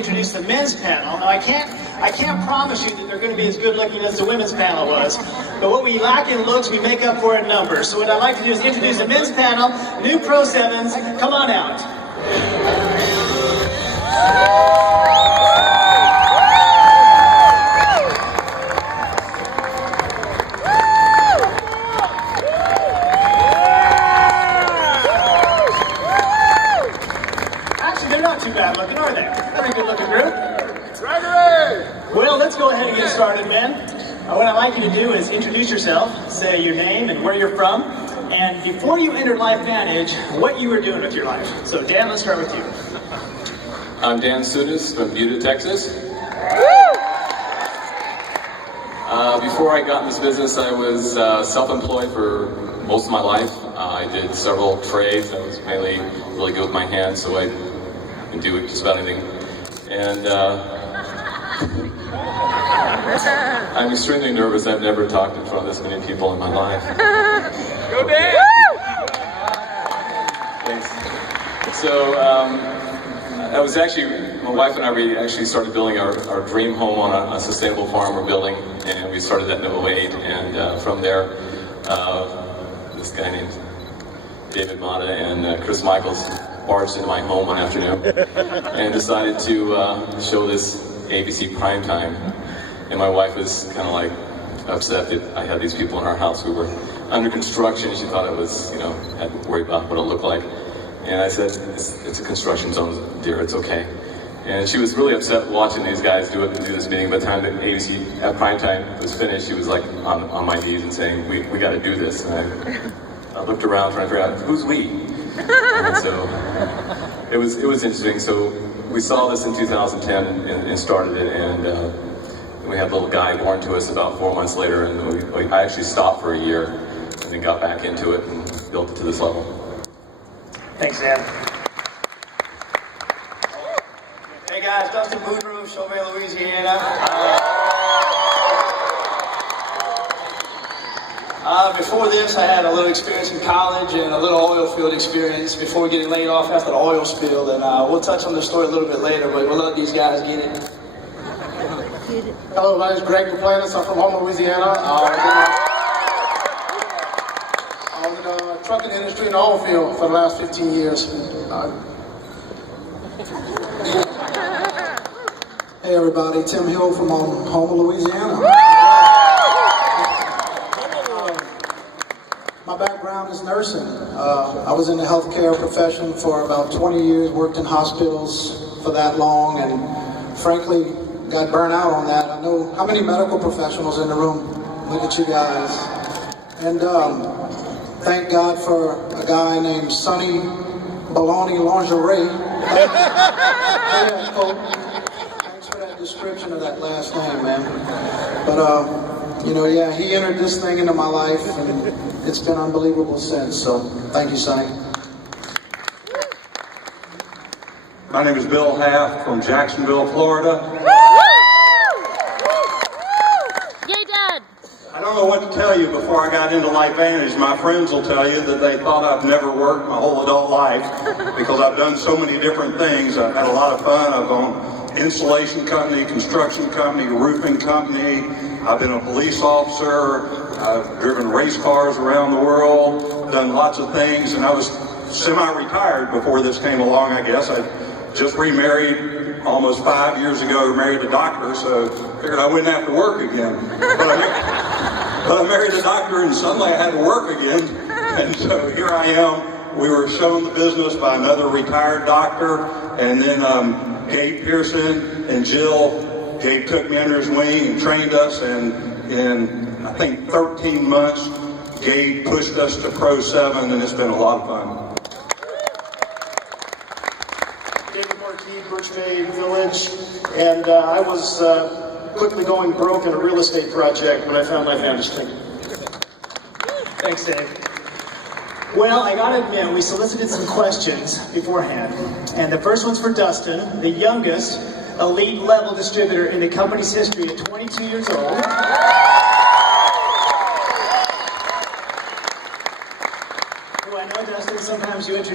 introduce the men's panel. Now I can't promise you that they're going to be as good looking as the women's panel was, but what we lack in looks, we make up for in numbers. So what I'd like to do is introduce the men's panel, new Pro 7s. Come on out. They're not too bad looking, are they? Pretty good looking group. Well, let's go ahead and get started, men. What I'd like you to do is introduce yourself, say your name and where you're from, and before you entered LifeVantage, what you were doing with your life. So, Dan, let's start with you. I'm Dan Sudas from Buda, Texas. Before I got in this business, I was self-employed for most of my life. I did several trades. I was mainly really good with my hands, so I can do just about anything. And I'm extremely nervous. I've never talked in front of this many people in my life. Go Dan! Thanks. So, I was actually, my wife and I, we actually started building our dream home on a sustainable farm we're building, and we started that in 2008, and from there, this guy named David Mata and Chris Michaels barged into my home one afternoon and decided to show this ABC primetime, and my wife was kind of like upset that I had these people in our house who were under construction. She thought it was, had to worry about what it looked like. And I said, it's a construction zone, dear, it's okay. And she was really upset watching these guys do this meeting. By the time that ABC at primetime was finished, she was like on my knees and saying, we got to do this. And I looked around trying to figure out, who's we? And so it was interesting. So we saw this in 2010 and started it, and we had a little guy born to us about 4 months later, and I actually stopped for a year and then got back into it and built it to this level. Thanks, Dan. Hey guys, Dustin Boudreaux, Chauvet, Louisiana. Before this, I had a little experience in college and a little oil field experience before getting laid off after the oil spill, and we'll touch on the story a little bit later, but we'll let these guys get it. Hello, my name is Greg Duplantis. I'm from Houma, Louisiana. I'm in the trucking industry in the oil field for the last 15 years. Hey everybody, Tim Hill from Houma, Louisiana. My background is nursing. I was in the healthcare profession for about 20 years, worked in hospitals for that long, and frankly, got burnt out on that. I know how many medical professionals in the room. Look at you guys. And thank God for a guy named Sonny Baloney Lingerie. Yeah, Cole. Thanks for that description of that last name, man. But yeah, he entered this thing into my life, and it's been unbelievable since. So thank you, Sonny. My name is Bill Half from Jacksonville, Florida. Yay, Dad! I don't know what to tell you before I got into LifeVantage. My friends will tell you that they thought I've never worked my whole adult life because I've done so many different things. I've had a lot of fun. I've owned installation company, construction company, roofing company. I've been a police officer. I've driven race cars around the world, done lots of things, and I was semi-retired before this came along, I guess. I just remarried almost 5 years ago, married a doctor, so figured I wouldn't have to work again. But I married a doctor, and suddenly I had to work again, and so here I am. We were shown the business by another retired doctor, and then Gabe Pearson and Jill. Gabe took me under his wing and trained us, and in I think 13 months, Gabe pushed us to Pro 7, and it's been a lot of fun. David Marquis, Birch Bay Village, and I was quickly going broke in a real estate project when I found LifeVantage Team. Thanks, Dave. Well, I gotta admit, we solicited some questions beforehand, and the first one's for Dustin, the youngest elite level distributor in the company's history at 22 years old. Who I know, Dustin, sometimes you introduce